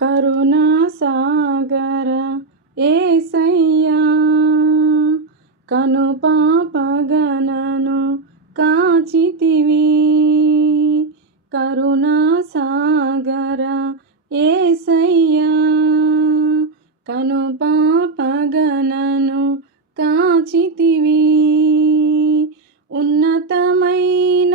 కరుణాసాగర ఏసయ్యా కను పాపగనను కాచితివి. కరుణాసాగర ఏసయ్యా కను పాపగనను కాచితివి. ఉన్నతమైన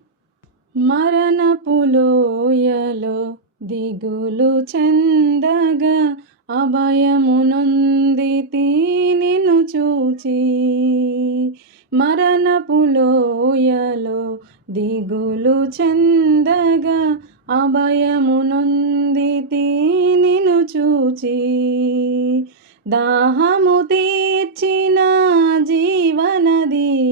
మరణపులోయలో దిగులు చెందగా అభయమునొందితి నిన్ను చూచి. మరణపులోయలో దిగులు చెందగా అభయమునొందితి నిన్ను చూచి. దాహము తీర్చిన జీవనది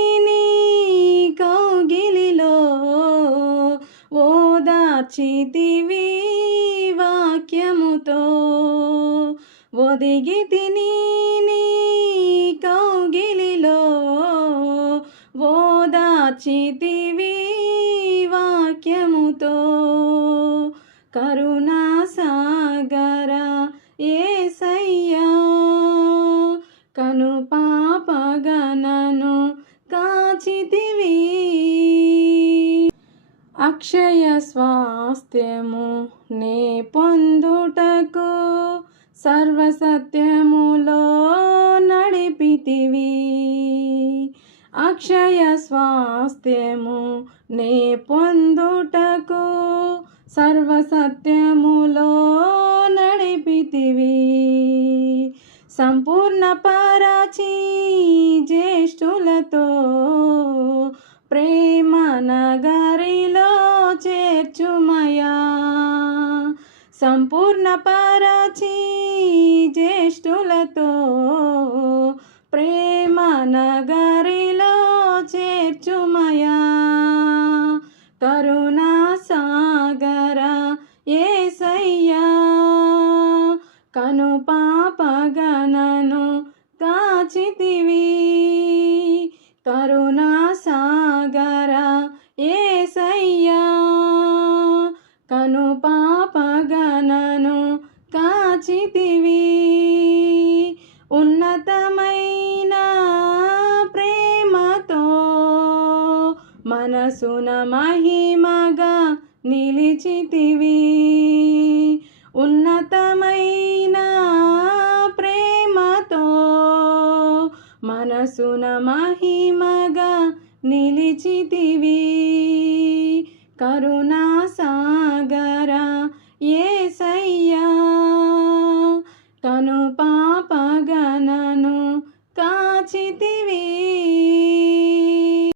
ఓదార్చితివి వాక్యముతో. ఒదిగి తిని కౌగిలిలో. ఓదాచితివి వాక్యముతో. కరుణా సాగర అక్షయ స్వాస్థ్యము నే పొందుటకు సర్వసత్యములో నడిపితివి. అక్షయ స్వాస్థ్యము నే పొందుటకు సర్వసత్యములో నడిపితివి. సంపూర్ణ పరాచి జ్యేష్ఠులతో సంపూర్ణ పరాచి జ్యేష్ఠులతో ప్రేమ నగరిలో చేర్చుమయా. కరుణా సాగర ఏసయ్యా. కను పాపగనను కాచితివి. కరుణా సాగర ఏసయ్యా. కను పా ఉన్నతమైన ప్రేమతో మనసున మహిమగా నిలిచితివి. ఉన్నతమైన ప్రేమతో మనసున మహిమగా నిలిచితివి. కరుణా సాగర తను పాపగనను కాచితివీ.